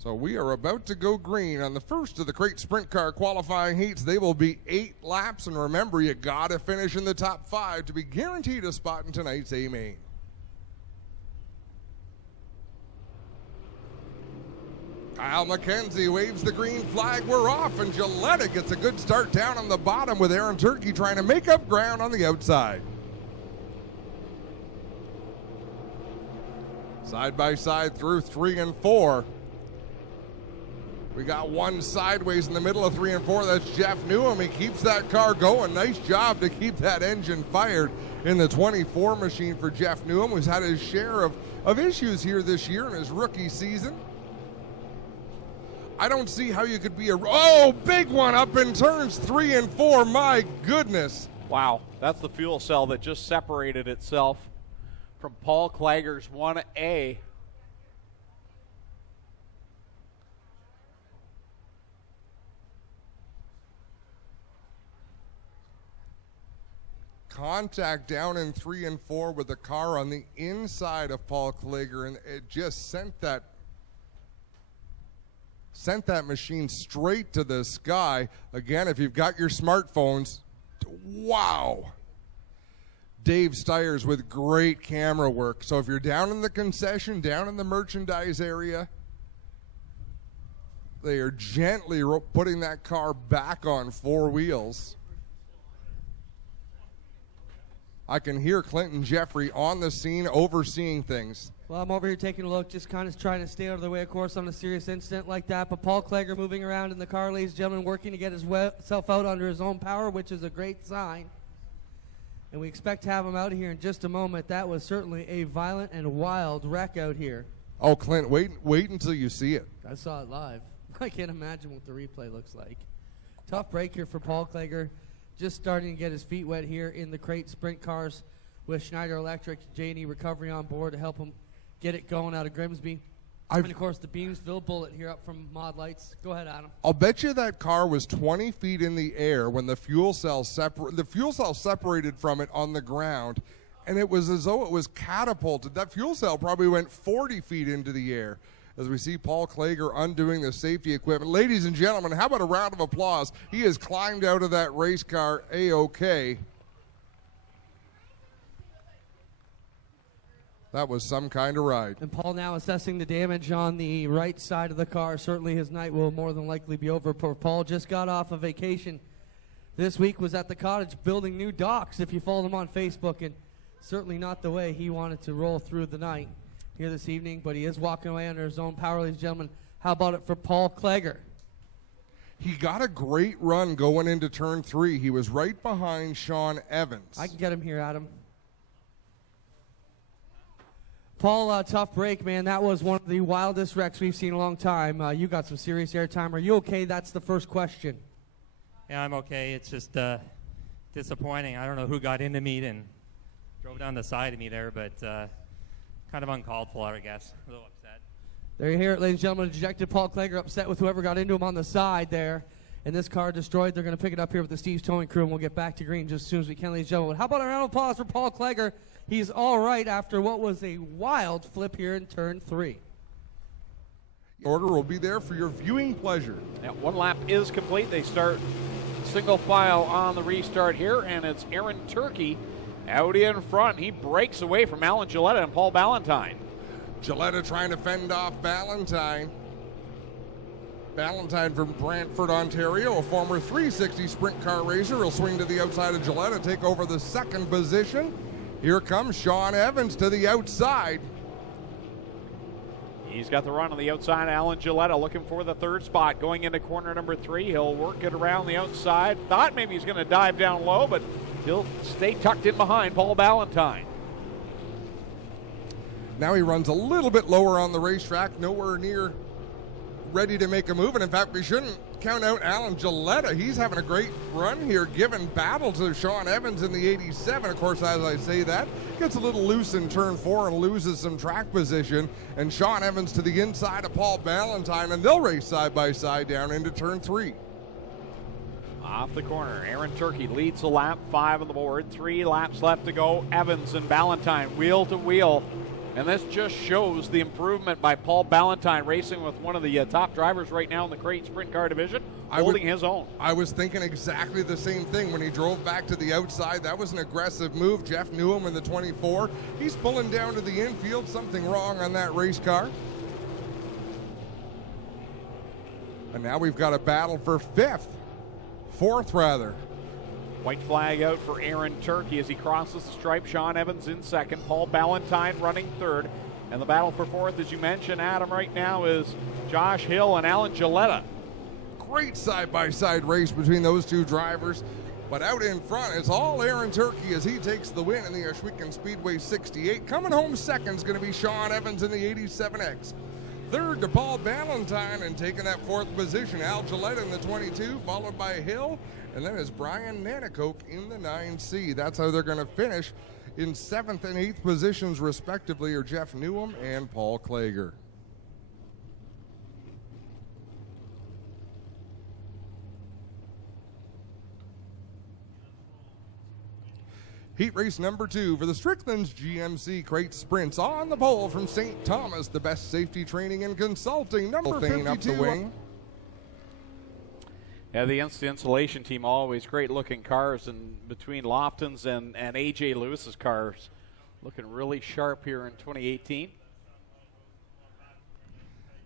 So we are about to go green on the first of the crate sprint car qualifying heats. They will be 8 laps, and remember, you gotta finish in the top 5 to be guaranteed a spot in tonight's A main. Kyle McKenzie waves the green flag. We're off, and Gilletta gets a good start down on the bottom with Aaron Turkey trying to make up ground on the outside. Side by side through 3 and 4. We got one sideways in the middle of 3 and 4. That's Jeff Newham. He keeps that car going. Nice job to keep that engine fired in the 24 machine for Jeff Newham, who's had his share of issues here this year in his rookie season. I don't see how you could be big one up in turns 3 and 4. My goodness. Wow, that's the fuel cell that just separated itself from Paul Klager's 1A. Contact down in 3 and 4 with the car on the inside of Paul Klager, and it just sent that machine straight to the sky. Again, if you've got your smartphones, wow. dmstyres with great camera work. So if you're down in the concession, down in the merchandise area, they are gently putting that car back on 4 wheels. I can hear Clinton Jeffrey on the scene overseeing things. Well, I'm over here taking a look, just kind of trying to stay out of the way, of course, on a serious incident like that. But Paul Klager moving around in the car, ladies and gentlemen, working to get himself out under his own power, which is a great sign. And we expect to have him out here in just a moment. That was certainly a violent and wild wreck out here. Oh, Clint, wait until you see it. I saw it live. I can't imagine what the replay looks like. Tough break here for Paul Klager. Just starting to get his feet wet here in the crate sprint cars with Schneider Electric, J&E Recovery on board to help him get it going out of Grimsby. And, of course, the Beamsville Bullet here up from Mod Lights. Go ahead, Adam. I'll bet you that car was 20 feet in the air when the fuel cell separated from it on the ground, and it was as though it was catapulted. That fuel cell probably went 40 feet into the air as we see Paul Klager undoing the safety equipment. Ladies and gentlemen, how about a round of applause? He has climbed out of that race car A-OK. That was some kind of ride. And Paul now assessing the damage on the right side of the car. Certainly his night will more than likely be over. Poor Paul just got off a vacation this week, was at the cottage building new docks, if you followed him on Facebook, and certainly not the way he wanted to roll through the night here this evening, but he is walking away under his own power, ladies and gentlemen. How about it for Paul Klager? He got a great run going into turn 3. He was right behind Sean Evans. I can get him here, Adam. Paul, tough break, man. That was one of the wildest wrecks we've seen in a long time. You got some serious airtime. Are you okay? That's the first question. Yeah, I'm okay. It's just disappointing. I don't know who got into me and drove down the side of me there, but kind of uncalled for, I guess. A little upset. There you hear it, ladies and gentlemen. Dejected Paul Klager, upset with whoever got into him on the side there. And this car destroyed. They're going to pick it up here with the Steve's Towing Crew, and we'll get back to green just as soon as we can, ladies and gentlemen. How about a round of applause for Paul Klager? He's all right after what was a wild flip here in turn 3. Order will be there for your viewing pleasure. That one lap is complete. They start single file on the restart here, and it's Aaron Turkey out in front. He breaks away from Alan Gilletta and Paul Ballantyne. Gilletta trying to fend off Ballantyne. Ballantyne from Brantford, Ontario, a former 360 sprint car racer. He'll swing to the outside of Gilletta, take over the second position. Here comes Sean Evans to the outside. He's got the run on the outside. Alan Gilletta looking for the third spot. Going into corner number 3. He'll work it around the outside. Thought maybe he's going to dive down low, but he'll stay tucked in behind Paul Ballantyne. Now he runs a little bit lower on the racetrack, nowhere near ready to make a move. And in fact, we shouldn't count out Alan Gilletta. He's having a great run here, giving battle to Sean Evans in the 87. Of course, as I say that, gets a little loose in turn 4 and loses some track position. And Sean Evans to the inside of Paul Ballantyne, and they'll race side by side down into turn 3. Off the corner, Aaron Turkey leads the lap, 5 on the board, 3 laps left to go. Evans and Ballantyne wheel to wheel And this just shows the improvement by Paul Ballantyne, racing with one of the top drivers right now in the crate sprint car division, holding his own. I was thinking exactly the same thing when he drove back to the outside. That was an aggressive move. Jeff Newham in the 24. He's pulling down to the infield. Something wrong on that race car. And now we've got a battle for fourth rather. White flag out for Aaron Turkey as he crosses the stripe. Sean Evans in second. Paul Ballantyne running third. And the battle for fourth, as you mentioned, Adam, right now is Josh Hill and Alan Gilletta. Great side-by-side race between those two drivers. But out in front, it's all Aaron Turkey as he takes the win in the Ohsweken Speedway 68. Coming home second is going to be Sean Evans in the 87X. Third to Paul Ballantyne, and taking that fourth position, Al Gillette in the 22, followed by Hill, and then is Brian Nanakoke in the 9C. That's how they're going to finish. In 7th and 8th positions, respectively, are Jeff Newham and Paul Klager. Heat race number 2 for the Strickland's GMC Crate Sprints. On the pole from St. Thomas, the best safety training and consulting. Number 52. Up the wing. Yeah, the installation team, always great looking cars, and between Lofton's and AJ Lewis's cars, looking really sharp here in 2018.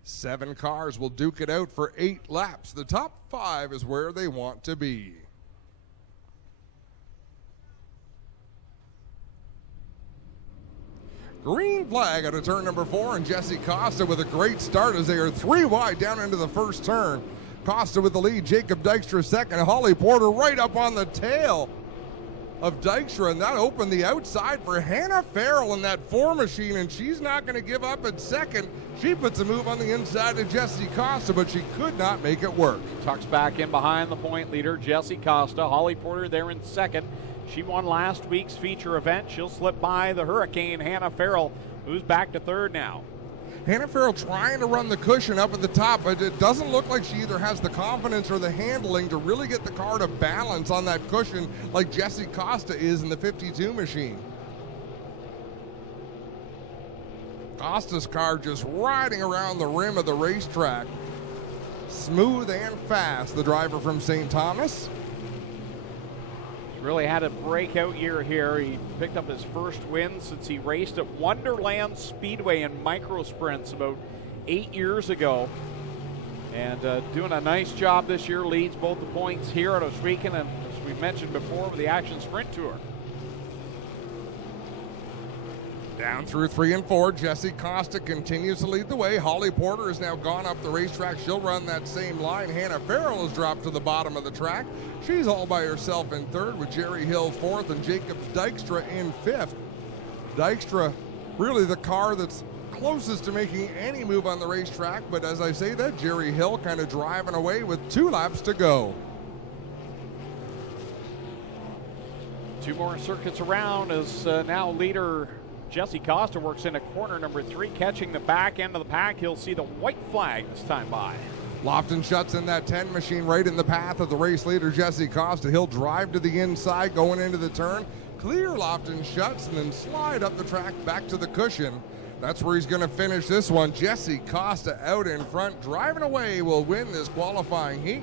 7 cars will duke it out for 8 laps. The top 5 is where they want to be. Green flag out of turn number 4, and Jesse Costa with a great start as they are 3 wide down into the first turn. Costa with the lead, Jacob Dykstra second, Holly Porter right up on the tail of Dykstra, and that opened the outside for Hannah Farrell in that 4 machine, and she's not going to give up at second. She puts a move on the inside of Jesse Costa, but she could not make it work. Tucks back in behind the point leader, Jesse Costa. Holly Porter there in second. She won last week's feature event. She'll slip by the Hurricane, Hannah Farrell, who's back to third now. Hannah Farrell trying to run the cushion up at the top, but it doesn't look like she either has the confidence or the handling to really get the car to balance on that cushion like Jesse Costa is in the 52 machine. Costa's car just riding around the rim of the racetrack. Smooth and fast, the driver from St. Thomas. Really had a breakout year here. He picked up his first win since he raced at Wonderland Speedway in micro sprints about 8 years ago. And doing a nice job this year, leads both the points here at Ohsweken and, as we mentioned before, with the Action Sprint Tour. Down through 3 and 4, Jesse Costa continues to lead the way. Holly Porter has now gone up the racetrack. She'll run that same line. Hannah Farrell has dropped to the bottom of the track. She's all by herself in third, with Jerry Hill fourth and Jacob Dykstra in fifth. Dykstra, really the car that's closest to making any move on the racetrack, but as I say that, Jerry Hill kind of driving away with 2 laps to go. 2 more circuits around as now leader Jesse Costa works into corner number 3, catching the back end of the pack. He'll see the white flag this time by. Lofton shuts in that 10 machine right in the path of the race leader, Jesse Costa. He'll drive to the inside going into the turn. Clear Lofton shuts and then slide up the track back to the cushion. That's where he's going to finish this one. Jesse Costa out in front, driving away, will win this qualifying heat.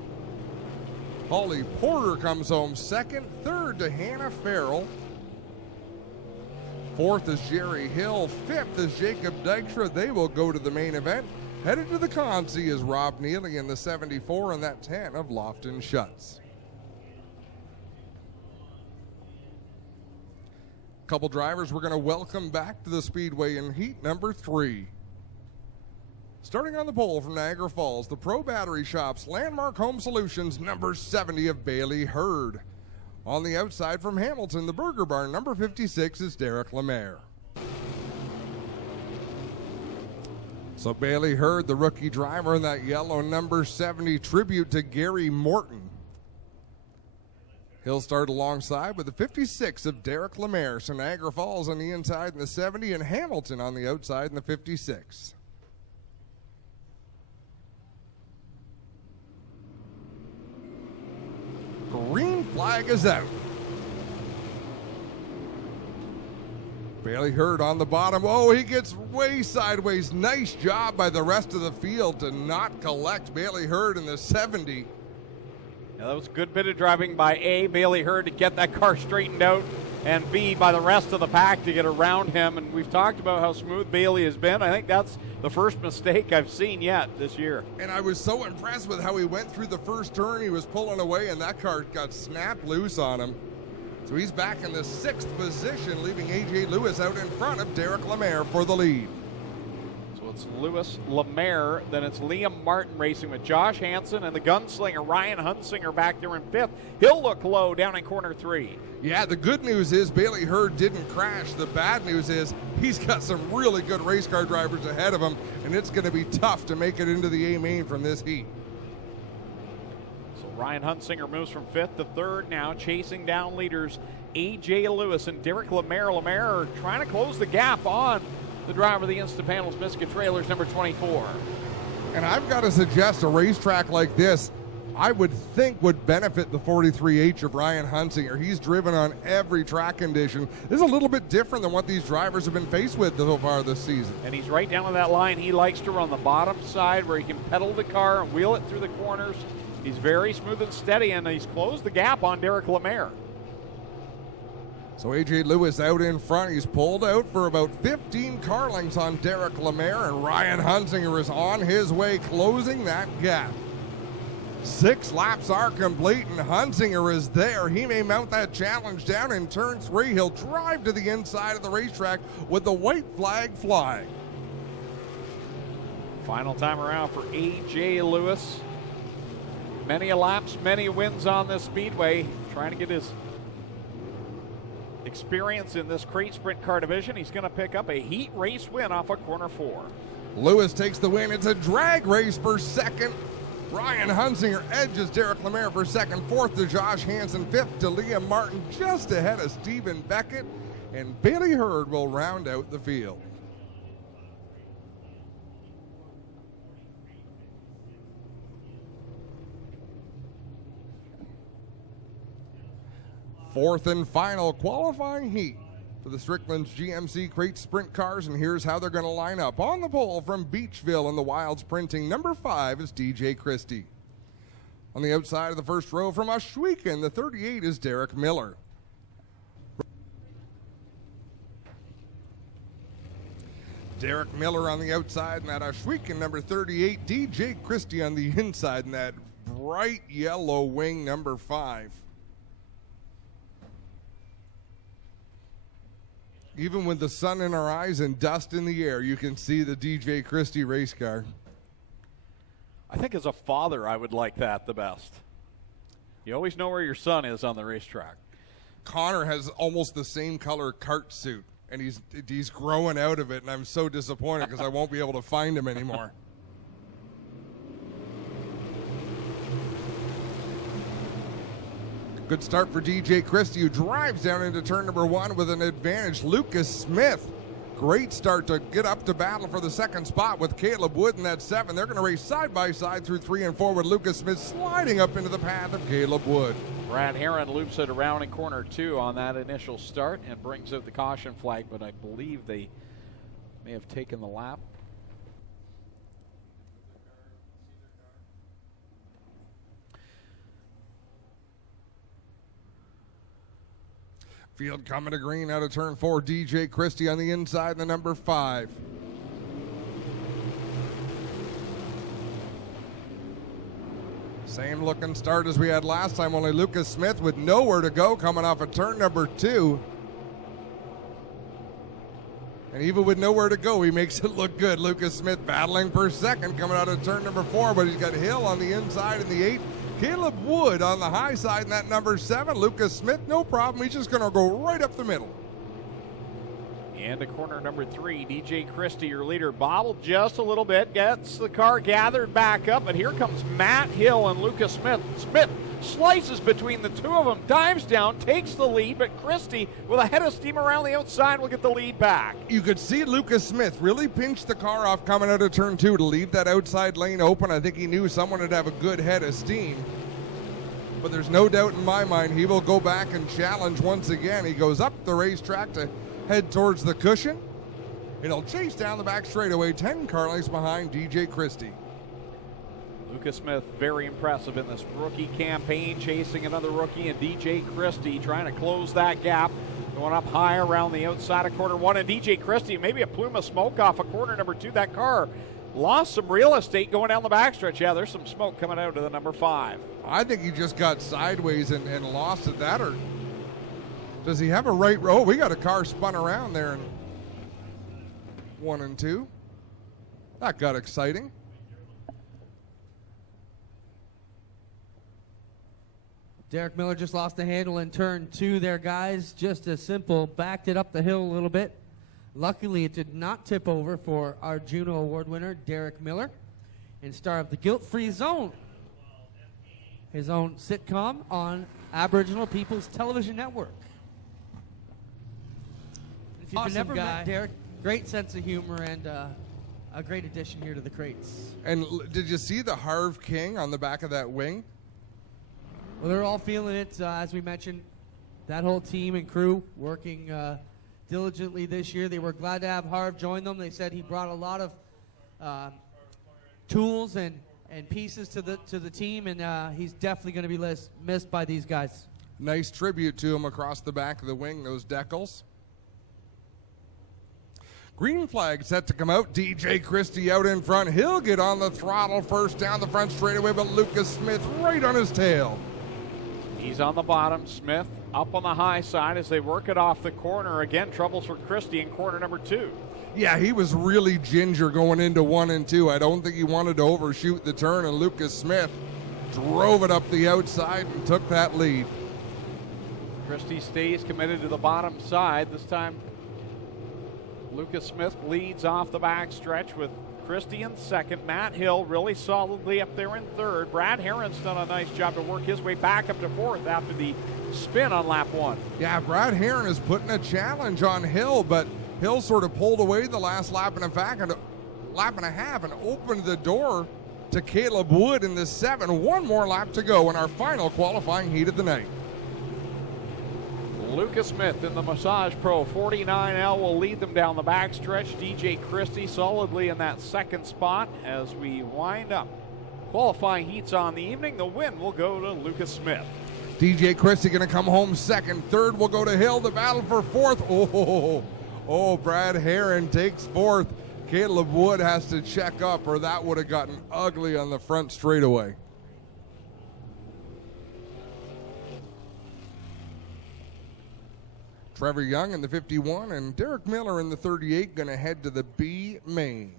Holly Porter comes home second. Third to Hannah Farrell. Fourth is Jerry Hill. Fifth is Jacob Dykstra. They will go to the main event. Headed to the Consi is Rob Neely in the 74 and that 10 of Lofton Shuts. Couple drivers we're going to welcome back to the Speedway in heat number 3. Starting on the pole from Niagara Falls, the Pro Battery Shop's Landmark Home Solutions, number 70 of Bailey Hurd. On the outside from Hamilton, the Burger Barn, number 56 is Derek Lemaire. So Bailey Hurd, the rookie driver in that yellow number 70 tribute to Gary Morton. He'll start alongside with the 56 of Derek Lemaire. So Niagara Falls on the inside in the 70 and Hamilton on the outside in the 56. Green flag is out. Bailey Hurd on the bottom. Oh, he gets way sideways. Nice job by the rest of the field to not collect Bailey Hurd in the 70. Yeah, that was a good bit of driving by A, Bailey Hurd, to get that car straightened out, and B, by the rest of the pack to get around him. And we've talked about how smooth Bailey has been. I think that's the first mistake I've seen yet this year. And I was so impressed with how he went through the first turn. He was pulling away, and that car got snapped loose on him. So he's back in the 6th position, leaving A.J. Lewis out in front of Derek Lemaire for the lead. So it's Lewis, Lemaire, then it's Liam Martin racing with Josh Hansen, and the gunslinger Ryan Hunsinger back there in 5th. He'll look low down in corner 3. Yeah, the good news is Bailey Hurd didn't crash. The bad news is he's got some really good race car drivers ahead of him, and it's going to be tough to make it into the A main from this heat. Ryan Hunsinger moves from 5th to 3rd now, chasing down leaders A.J. Lewis and Derek Lemaire. Lemaire are trying to close the gap on the driver of the Instapanels Biscuit Trailers, number 24. And I've got to suggest a racetrack like this, I would think would benefit the 43H of Ryan Hunsinger. He's driven on every track condition. This is a little bit different than what these drivers have been faced with so far this season. And he's right down to that line. He likes to run the bottom side where he can pedal the car and wheel it through the corners. He's very smooth and steady, and he's closed the gap on Derek Lemaire. So A.J. Lewis out in front. He's pulled out for about 15 car lengths on Derek Lemaire, and Ryan Hunsinger is on his way, closing that gap. 6 laps are complete, and Hunsinger is there. He may mount that challenge down in turn 3. He'll drive to the inside of the racetrack with the white flag flying. Final time around for A.J. Lewis. Many laps, many wins on this speedway, trying to get his experience in this crate sprint car division. He's going to pick up a heat race win off of corner 4. Lewis takes the win. It's a drag race for second. Ryan Hunsinger edges Derek Lemaire for second. 4th to Josh Hansen. 5th to Liam Martin, just ahead of Stephen Beckett. And Bailey Hurd will round out the field. Fourth and final qualifying heat for the Strickland's GMC Crate Sprint Cars, and here's how they're going to line up. On the pole from Beachville in the Wilds Printing, number 5 is DJ Christie. On the outside of the first row from Ohsweken, the 38 is Derek Miller. Derek Miller on the outside in that Ohsweken, number 38. DJ Christie on the inside in that bright yellow wing, number 5. Even with the sun in our eyes and dust in the air, you can see the DJ Christie race car. I think as a father, I would like that the best. You always know where your son is on the racetrack. Connor has almost the same color kart suit, and he's growing out of it, and I'm so disappointed because I won't be able to find him anymore. Good start for DJ Christie, who drives down into turn number 1 with an advantage. Lucas Smith, great start to get up to battle for the second spot with Caleb Wood in that 7. They're going to race side by side through 3 and 4 with Lucas Smith sliding up into the path of Caleb Wood. Brad Heron loops it around in corner 2 on that initial start and brings out the caution flag, but I believe they may have taken the lap. Field coming to green out of turn 4. DJ Christie on the inside, the number 5. Same looking start as we had last time, only Lucas Smith with nowhere to go coming off of turn number 2. And even with nowhere to go, he makes it look good. Lucas Smith battling for second coming out of turn number 4, but he's got Hill on the inside in the 8. Caleb Wood on the high side in that number 7. Lucas Smith, no problem. He's just going to go right up the middle. And to corner number 3, DJ Christie, your leader, bobbled just a little bit, gets the car gathered back up, and here comes Matt Hill and Lucas Smith. Smith slices between the two of them, dives down, takes the lead, but Christie, with a head of steam around the outside, will get the lead back. You could see Lucas Smith really pinch the car off coming out of turn 2 to leave that outside lane open. I think he knew someone would have a good head of steam. But there's no doubt in my mind he will go back and challenge once again. He goes up the racetrack to head towards the cushion. It'll chase down the back straightaway, 10 car lengths behind DJ Christie. Lucas Smith, very impressive in this rookie campaign, chasing another rookie, and DJ Christie trying to close that gap. Going up high around the outside of corner one, and DJ Christie, maybe a plume of smoke off of corner number 2. That car lost some real estate going down the backstretch. Yeah, there's some smoke coming out of the number 5. I think he just got sideways and lost at that, or does he have a right row? We got a car spun around there in 1 and 2. That got exciting. Derek Miller just lost the handle in turn 2 there, guys. Just as simple. Backed it up the hill a little bit. Luckily, it did not tip over for our Juno Award winner, Derek Miller, and star of the Guilt-Free Zone, his own sitcom on Aboriginal People's Television Network. If you've never met Derek, great sense of humor and a great addition here to the crates. And did you see the Harv King on the back of that wing? Well, they're all feeling it. As we mentioned, that whole team and crew working diligently this year. They were glad to have Harv join them. They said he brought a lot of tools and pieces to the team, and he's definitely going to be missed by these guys. Nice tribute to him across the back of the wing, those decals. Green flag set to come out. DJ Christie out in front. He'll get on the throttle first down the front straightaway, but Lucas Smith right on his tail. He's on the bottom. Smith up on the high side as they work it off the corner. Again, troubles for Christie in corner number 2. Yeah, he was really ginger going into 1 and 2. I don't think he wanted to overshoot the turn, and Lucas Smith drove it up the outside and took that lead. Christie stays committed to the bottom side. This time, Lucas Smith leads off the back stretch with Christie in second. Matt Hill really solidly up there in third. Brad Herron's done a nice job to work his way back up to 4th after the spin on lap 1. Yeah, Brad Herron is putting a challenge on Hill, but Hill sort of pulled away the last lap and a half and opened the door to Caleb Wood in the 7. One more lap to go in our final qualifying heat of the night. Lucas Smith in the Massage Pro 49L will lead them down the backstretch. DJ Christie solidly in that second spot as we wind up qualifying heats on the evening. The win will go to Lucas Smith. DJ Christie going to come home second. Third will go to Hill. The battle for 4th. Oh, Brad Herron takes 4th. Caleb Wood has to check up, or that would have gotten ugly on the front straightaway. Trevor Young in the 51 and Derek Miller in the 38 going to head to the B main.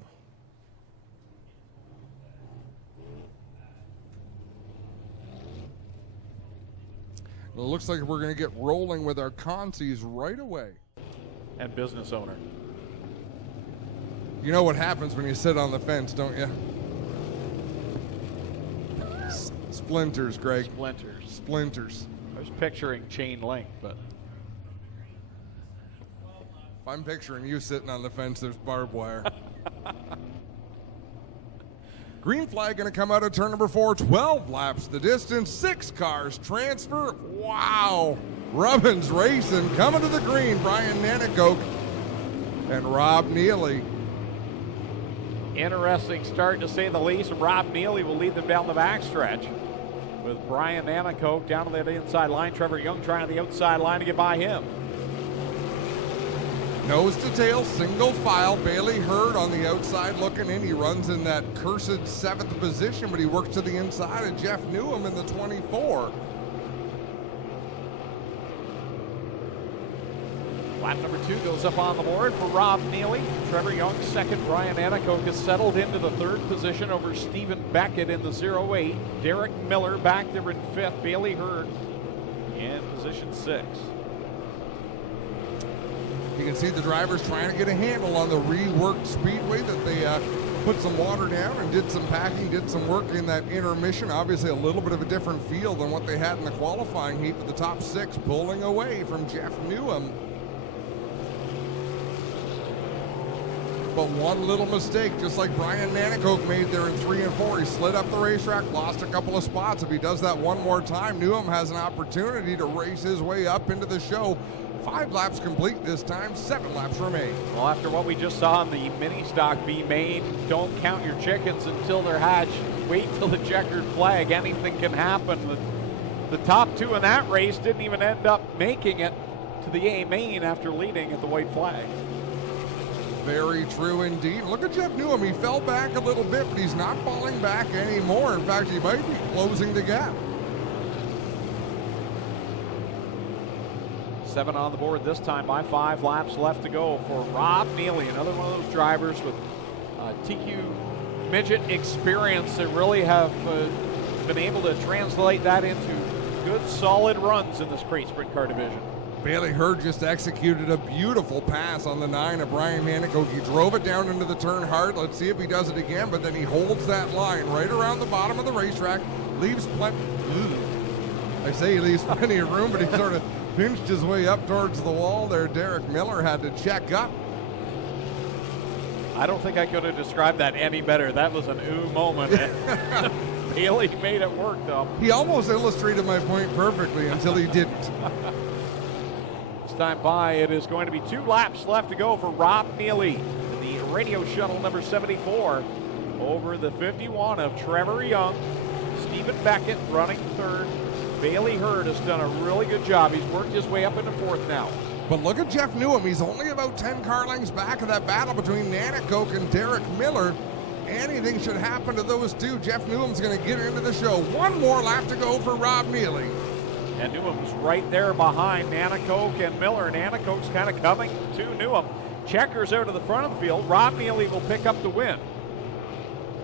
Well, it looks like we're going to get rolling with our consies right away. And business owner. You know what happens when you sit on the fence, don't you? Splinters, Greg. Splinters. I was picturing chain link, but if I'm picturing you sitting on the fence, there's barbed wire. Green flag going to come out of turn number 4. 12 laps the distance. 6 cars transfer. Wow. Rubbins racing. Coming to the green. Brian Nanakoke and Rob Neely. Interesting start, to say the least. Rob Neely will lead them down the backstretch with Brian Nanakoke down to the inside line. Trevor Young trying to the outside line to get by him. Nose to tail, single file. Bailey Hurd on the outside looking in. He runs in that cursed 7th position, but he works to the inside of Jeff Newham in the 24. Lap number 2 goes up on the board for Rob Neely. Trevor Young second. Brian Nanakoke has settled into the 3rd position over Stephen Beckett in the 08. Derek Miller back there in 5th. Bailey Hurd in position 6. You can see the drivers trying to get a handle on the reworked speedway that they put some water down and did some packing, did some work in that intermission. Obviously a little bit of a different feel than what they had in the qualifying heat, with the top 6 pulling away from Jeff Newham. But one little mistake, just like Brian Nanakoke made there in 3 and 4. He slid up the racetrack, lost a couple of spots. If he does that one more time, Newham has an opportunity to race his way up into the show. 5 laps complete this time, 7 laps remain. Well, after what we just saw in the mini stock be made, don't count your chickens until they're hatched. Wait till the checkered flag. Anything can happen. The top 2 in that race didn't even end up making it to the A main after leading at the white flag. Very true indeed. Look at Jeff Newham. He fell back a little bit, but he's not falling back anymore. In fact, he might be closing the gap. 7 on the board this time by 5 laps left to go for Rob Neely, another one of those drivers with TQ midget experience that really have been able to translate that into good, solid runs in this crate sprint car division. Bailey Hurd just executed a beautiful pass on the 9 of Brian Manicoke. He drove it down into the turn hard. Let's see if he does it again, but then he holds that line right around the bottom of the racetrack, leaves plenty. I say he leaves plenty of room, but he sort of pinched his way up towards the wall there. Derek Miller had to check up. I don't think I could have described that any better. That was an ooh moment. Bailey made it work, though. He almost illustrated my point perfectly until he didn't. This time by, it is going to be 2 laps left to go for Rob Neely, the radio shuttle number 74, over the 51 of Trevor Young. Stephen Beckett running 3rd. Bailey Hurd has done a really good job. He's worked his way up into 4th now. But look at Jeff Newham. He's only about 10 car lengths back of that battle between Nanakoke and Derek Miller. Anything should happen to those two. Jeff Newham's going to get into the show. 1 more lap to go for Rob Neely. And Newham's right there behind Nanakoke and Miller. Nanakoke's kind of coming to Newham. Checkers out to the front of the field. Rob Neely will pick up the win.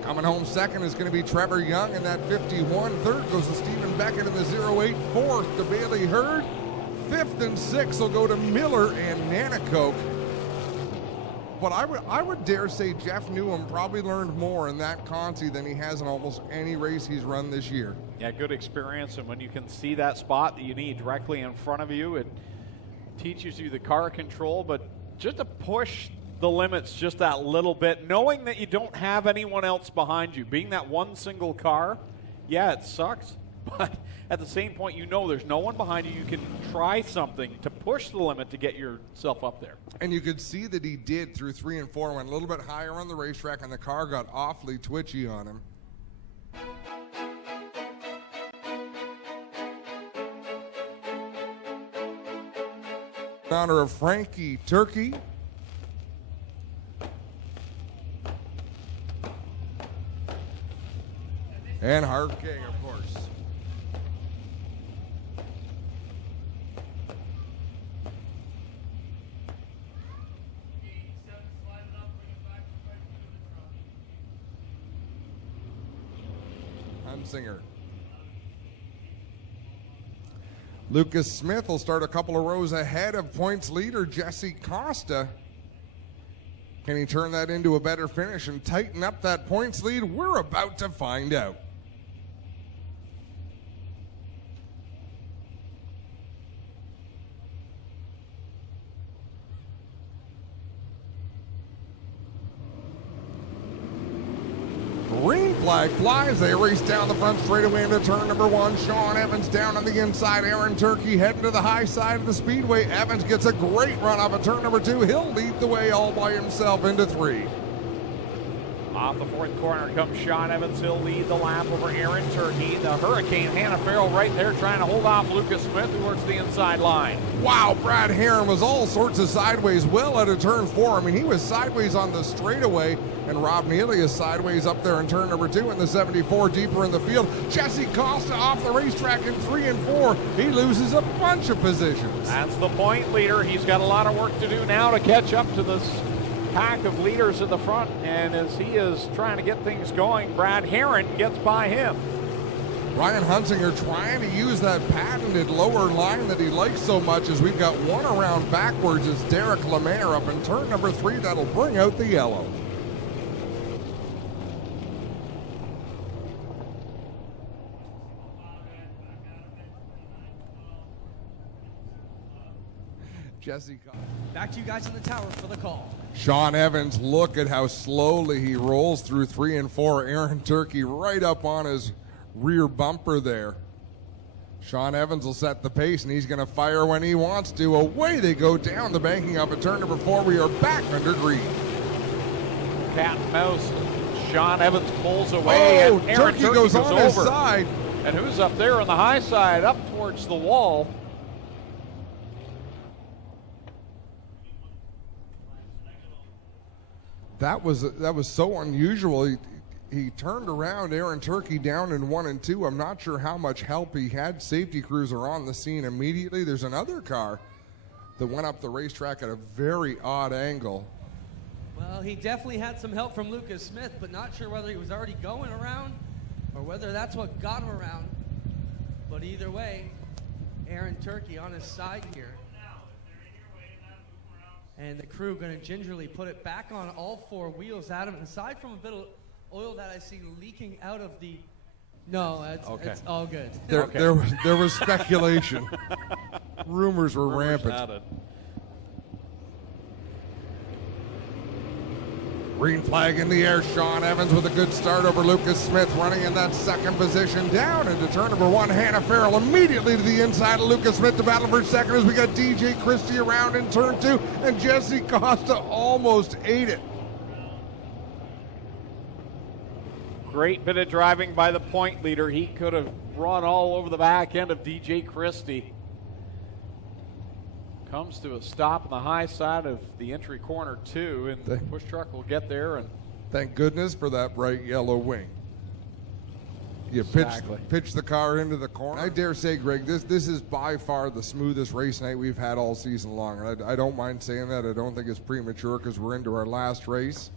Coming home second is going to be Trevor Young in that 51. Third goes to Stephen Beckett in the 08. Fourth to Bailey Hurd. 5th and 6th will go to Miller and Nanakoke. But I would dare say Jeff Newham probably learned more in that Conti than he has in almost any race he's run this year. Yeah, good experience, and when you can see that spot that you need directly in front of you, it teaches you the car control, but just to push the limits just that little bit, knowing that you don't have anyone else behind you. Being that one single car, yeah, it sucks, but at the same point, you know there's no one behind you. You can try something to push the limit to get yourself up there. And you could see that he did through 3 and 4, went a little bit higher on the racetrack, and the car got awfully twitchy on him. In honor of Frankie Turkey. And Hard King, of course. Hunsinger. Lucas Smith will start a couple of rows ahead of points leader Jesse Costa. Can he turn that into a better finish and tighten up that points lead? We're about to find out. Green flag flies. They race down the front straightaway into turn number 1. Sean Evans down on the inside. Aaron Turkey heading to the high side of the speedway. Evans gets a great run off of turn number 2. He'll lead the way all by himself into 3. Off the 4th corner comes Sean Evans. He'll lead the lap over Aaron Turkey. The Hurricane Hannah Farrell right there trying to hold off Lucas Smith, who works the inside line. Wow, Brad Heron was all sorts of sideways well out of turn 4. I mean, he was sideways on the straightaway, and Rob Neely is sideways up there in turn number 2 in the 74, deeper in the field. Jesse Costa off the racetrack in 3 and 4. He loses a bunch of positions. That's the point leader. He's got a lot of work to do now to catch up to this pack of leaders at the front, and as he is trying to get things going, Brad Heron gets by him. Ryan Hunsinger trying to use that patented lower line that he likes so much, as we've got one around backwards as Derek Lemaire up in turn number 3. That'll bring out the yellow. Jesse. Back to you guys in the tower for the call. Sean Evans, look at how slowly he rolls through 3 and 4. Aaron Turkey right up on his rear bumper there. Sean Evans will set the pace, and he's going to fire when he wants to. Away they go down the banking up at turn number 4. We are back under green. Cat and mouse. Sean Evans pulls away, Oh, and Aaron Turkey goes on over. his side. And who's up there on the high side, up towards the wall? That was so unusual. He turned around Aaron Turkey down in 1 and 2. I'm not sure how much help he had. Safety crews are on the scene immediately. There's another car that went up the racetrack at a very odd angle. Well, he definitely had some help from Lucas Smith, but not sure whether he was already going around or whether that's what got him around. But either way, Aaron Turkey on his side here. And the crew going to gingerly put it back on all 4 wheels, Adam. Aside from a bit of oil that I see leaking out of the... No, it's all good. There was speculation. Rumors were rampant. Added. Green flag in the air. Sean Evans with a good start over Lucas Smith, running in that second position. Down into turn number 1. Hannah Farrell immediately to the inside of Lucas Smith to battle for second as we got DJ Christie around in turn 2, and Jesse Costa almost ate it. Great bit of driving by the point leader. He could have run all over the back end of DJ Christie. Comes to a stop on the high side of the entry corner 2, and the push truck will get there. And thank goodness for that bright yellow wing. You Exactly. pitch the car into the corner. I dare say, Greg, this is by far the smoothest race night we've had all season long. And I don't mind saying that. I don't think it's premature because we're into our last race.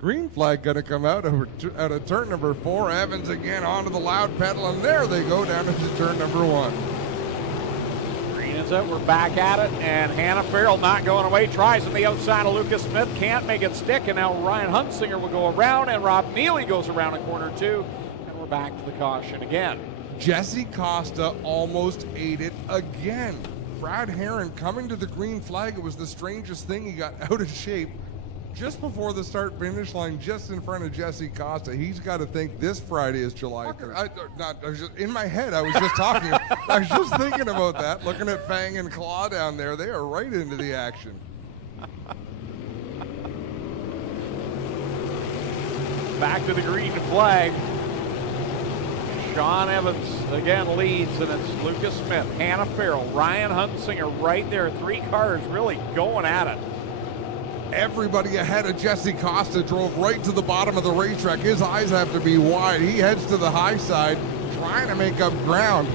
Green flag going to come out of turn number 4. Evans again onto the loud pedal, and there they go down into turn number 1. Green is out. We're back at it, and Hannah Farrell not going away. Tries on the outside of Lucas Smith. Can't make it stick, and now Ryan Hunsinger will go around, and Rob Neely goes around in corner 2, and we're back to the caution again. Jesse Costa almost ate it again. Brad Herron coming to the green flag. It was the strangest thing. He got out of shape just before the start-finish line, just in front of Jesse Costa. He's got to think this Friday is July 3rd. In my head, I was just talking. I was just thinking about that, looking at Fang and Claw down there. They are right into the action. Back to the green flag. Sean Evans again leads, and it's Lucas Smith, Hannah Farrell, Ryan Hunsinger right there. 3 cars really going at it. Everybody ahead of Jesse Costa drove right to the bottom of the racetrack. His eyes have to be wide. He heads to the high side, trying to make up ground.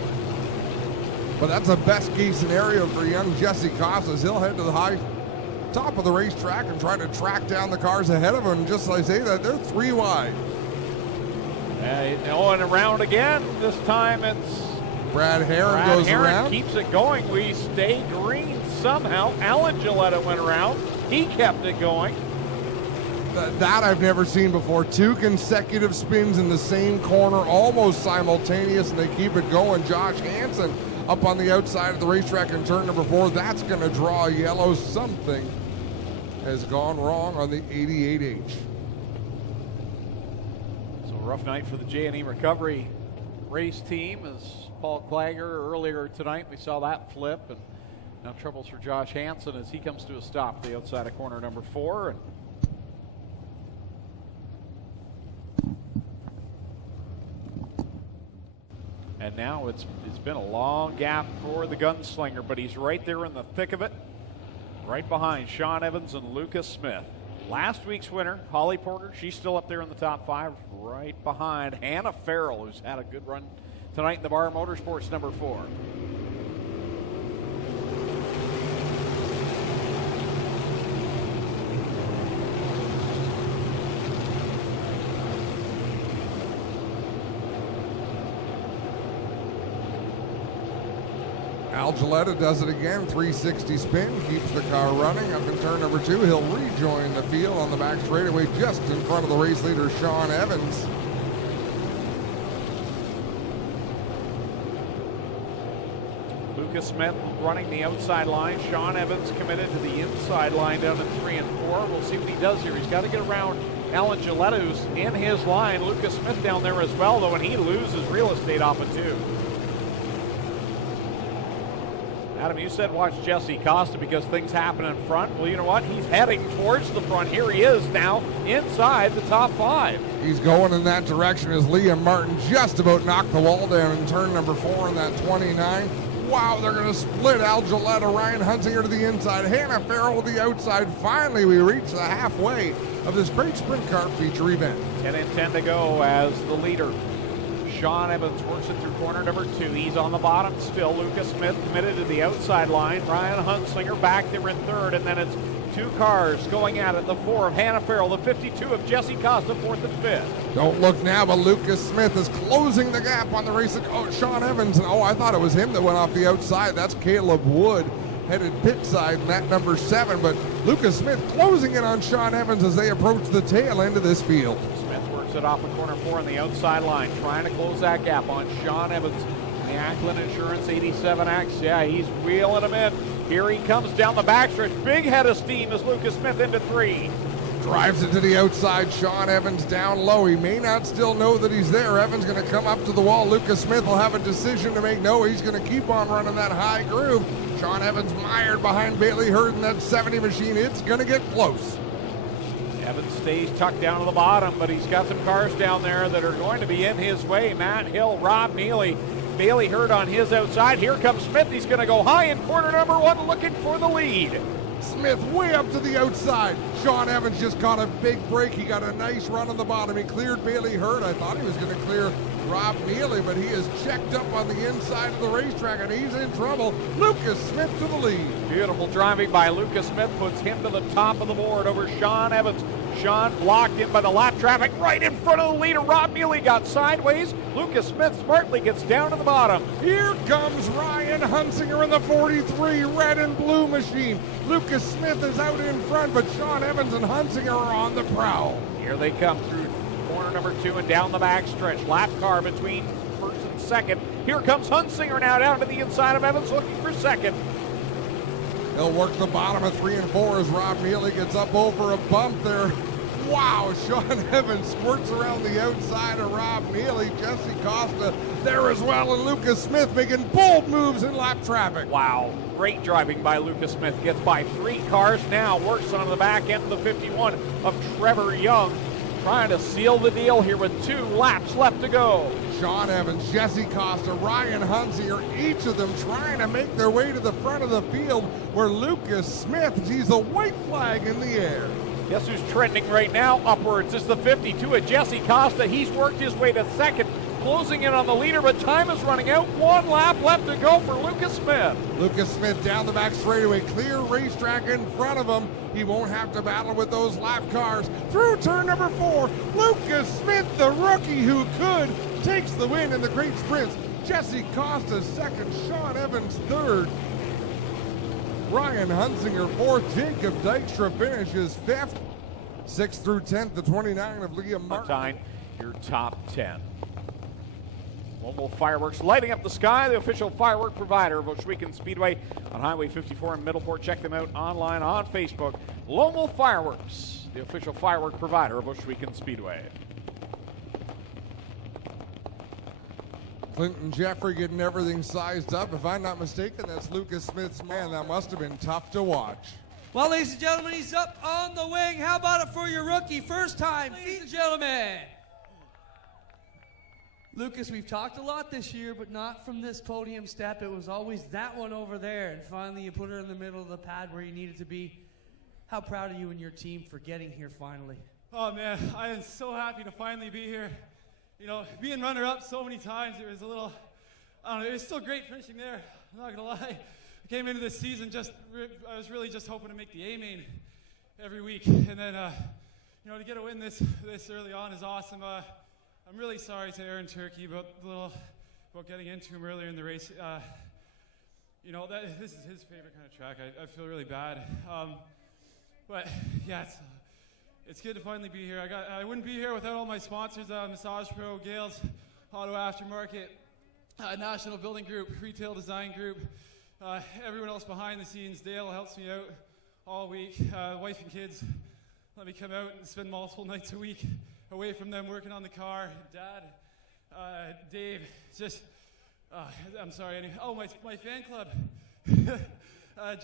But that's a best-case scenario for young Jesse Costa. He'll head to the top of the racetrack and try to track down the cars ahead of him. Just as I say that, they're 3 wide. And around again. This time it's Brad Herron goes around. Keeps it going. We stay green somehow. Alan Gilletta went around. He kept it going. That I've never seen before. 2 consecutive spins in the same corner, almost simultaneous, and they keep it going. Josh Hansen up on the outside of the racetrack in turn number 4. That's going to draw yellow. Something has gone wrong on the 88H. So a rough night for the J&E Recovery race team as Paul Clager earlier tonight. We saw that flip, and now troubles for Josh Hansen as he comes to a stop at the outside of corner number 4. And now it's been a long gap for the gunslinger, but he's right there in the thick of it, right behind Sean Evans and Lucas Smith. Last week's winner, Holly Porter, she's still up there in the top 5, right behind Hannah Farrell, who's had a good run tonight in the Bar Motorsports number 4. Al Gilletta does it again, 360 spin, keeps the car running. Up in turn number 2, he'll rejoin the field on the back straightaway just in front of the race leader, Sean Evans. Lucas Smith running the outside line. Sean Evans committed to the inside line down in 3 and 4. We'll see what he does here. He's got to get around Alan Gilletta, who's in his line. Lucas Smith down there as well, though, and he loses real estate off it too. Adam, you said watch Jesse Costa because things happen in front. Well, you know what? He's heading towards the front. Here he is now inside the top 5. He's going in that direction as Liam Martin just about knocked the wall down in turn number 4 in that 29. Wow, they're going to split Al Gilletta, Ryan Hunsinger to the inside, Hannah Farrell to the outside. Finally, we reach the halfway of this great sprint car feature event. 10 and 10 to go as the leader. Sean Evans works it through corner number 2. He's on the bottom still. Lucas Smith committed to the outside line. Ryan Hunsinger back there in third, and then it's 2 cars going at it. The 4 of Hannah Farrell, the 52 of Jesse Costa, 4th and 5th. Don't look now, but Lucas Smith is closing the gap on the race. Oh, Sean Evans. Oh, I thought it was him that went off the outside. That's Caleb Wood headed pit side in that number 7. But Lucas Smith closing in on Sean Evans as they approach the tail end of this field. Smith works it off of corner 4 on the outside line, trying to close that gap on Sean Evans. The Ackland Insurance 87X. Yeah, he's wheeling him in. Here he comes down the backstretch. Big head of steam as Lucas Smith into 3. Drives it to the outside. Sean Evans down low. He may not still know that he's there. Evans going to come up to the wall. Lucas Smith will have a decision to make. No, he's going to keep on running that high groove. Sean Evans mired behind Bailey Hurd in that 70 machine. It's going to get close. Evans stays tucked down to the bottom, but he's got some cars down there that are going to be in his way. Matt Hill, Rob Neely, Bailey Hurd on his outside. Here comes Smith. He's going to go high in corner number 1, looking for the lead. Smith way up to the outside. Sean Evans just caught a big break. He got a nice run on the bottom. He cleared Bailey Hurd. I thought he was going to clear Rob Neely, but he is checked up on the inside of the racetrack, and he's in trouble. Lucas Smith to the lead. Beautiful driving by Lucas Smith puts him to the top of the board over Sean Evans. Sean blocked in by the lap traffic right in front of the leader. Rob Neely got sideways. Lucas Smith smartly gets down to the bottom. Here comes Ryan Hunsinger in the 43 red and blue machine. Lucas Smith is out in front, but Sean Evans and Hunsinger are on the prowl. Here they come through corner number 2 and down the backstretch. Lap car between first and second. Here comes Hunsinger now down to the inside of Evans looking for second. They'll work the bottom of 3 and 4 as Rob Neely gets up over a bump there. Wow, Sean Evans squirts around the outside of Rob Neely. Jesse Costa there as well, and Lucas Smith making bold moves in lap traffic. Wow, great driving by Lucas Smith. Gets by 3 cars now, works on the back end of the 51 of Trevor Young. Trying to seal the deal here with 2 laps left to go. Sean Evans, Jesse Costa, Ryan Hunsinger, each of them trying to make their way to the front of the field where Lucas Smith sees a white flag in the air. Guess who's trending right now upwards? It's the 52 of Jesse Costa. He's worked his way to second, closing in on the leader, but time is running out. 1 lap left to go for Lucas Smith. Lucas Smith down the back straightaway, clear racetrack in front of him. He won't have to battle with those lap cars. Through turn number 4, Lucas Smith, the rookie who could, takes the win in the great sprints. Jesse Costa second, Sean Evans third. Ryan Hunsinger 4th, Jacob Dykstra finishes 5th. 6th through 10th, the 29 of Liam Martin. Time, your top 10. Lone Wolf Fireworks lighting up the sky, the official firework provider of Oshwegan Speedway on Highway 54 in Middleport. Check them out online on Facebook. Lone Wolf Fireworks, the official firework provider of Oshwegan Speedway. Clinton Jeffrey getting everything sized up. If I'm not mistaken, that's Lucas Smith's man. That must have been tough to watch. Well, ladies and gentlemen, he's up on the wing. How about it for your rookie? First time, ladies and gentlemen. Lucas, we've talked a lot this year, but not from this podium step. It was always that one over there, and finally you put her in the middle of the pad where you needed to be. How proud are you and your team for getting here finally? Oh man, I am so happy to finally be here. You know, being runner-up so many times, it was a little, I don't know, it was still great finishing there. I'm not gonna lie. I came into this season I was really just hoping to make the A-main every week, and then, you know, to get a win this early on is awesome. I'm really sorry to Aaron Turkey about getting into him earlier in the race. You know, this is his favorite kind of track. I feel really bad. But yeah, it's good to finally be here. I wouldn't be here without all my sponsors, Massage Pro, Gales, Auto Aftermarket, National Building Group, Retail Design Group, everyone else behind the scenes. Dale helps me out all week, wife and kids. let me come out and spend multiple nights a week away from them working on the car. Dad, Dave, just, I'm sorry. Oh, my fan club.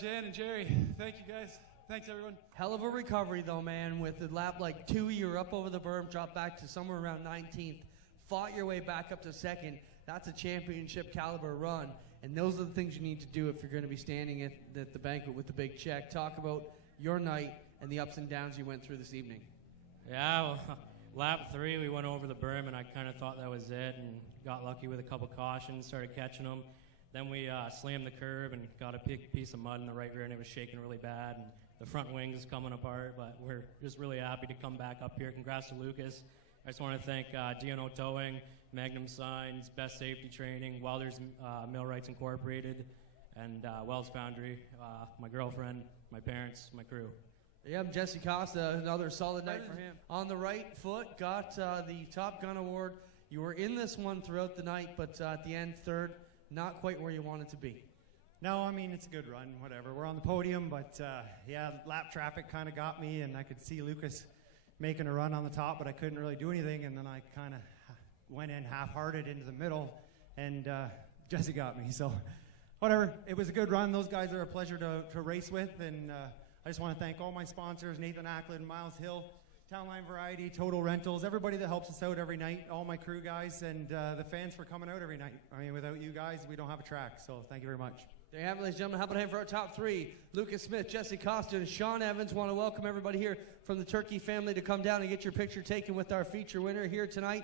Jan and Jerry, thank you guys. Thanks, everyone. Hell of a recovery, though, man. With the lap like 2, you were up over the berm, dropped back to somewhere around 19th, fought your way back up to second. That's a championship caliber run, and those are the things you need to do if you're going to be standing at the banquet with the big check. Talk about your night and the ups and downs you went through this evening. Yeah, well, lap 3, we went over the berm, and I kind of thought that was it, and got lucky with a couple cautions, started catching them. Then we slammed the curb and got a piece of mud in the right rear, and it was shaking really bad, and the front wings coming apart, but we're just really happy to come back up here. Congrats to Lucas. I just want to thank DNO Towing, Magnum Signs, Best Safety Training, Welders Millwrights Incorporated, and Wells Foundry, my girlfriend, my parents, my crew. Yeah, Jesse Costa, another solid night for him. On the right foot, got the Top Gun Award. You were in this one throughout the night, but at the end, third, not quite where you wanted to be. No, I mean, it's a good run, whatever. We're on the podium, but yeah, lap traffic kind of got me, and I could see Lucas making a run on the top, but I couldn't really do anything, and then I kind of went in half-hearted into the middle, and Jesse got me, so whatever. It was a good run. Those guys are a pleasure to race with, and I just want to thank all my sponsors, Nathan Ackland, Miles Hill, Townline Variety, Total Rentals, everybody that helps us out every night, all my crew guys, and the fans for coming out every night. I mean, without you guys, we don't have a track, so thank you very much. There you have it, ladies and gentlemen. How about a hand for our top 3? Lucas Smith, Jesse Costa, and Sean Evans. Want to welcome everybody here from the Turkey family to come down and get your picture taken with our feature winner here tonight.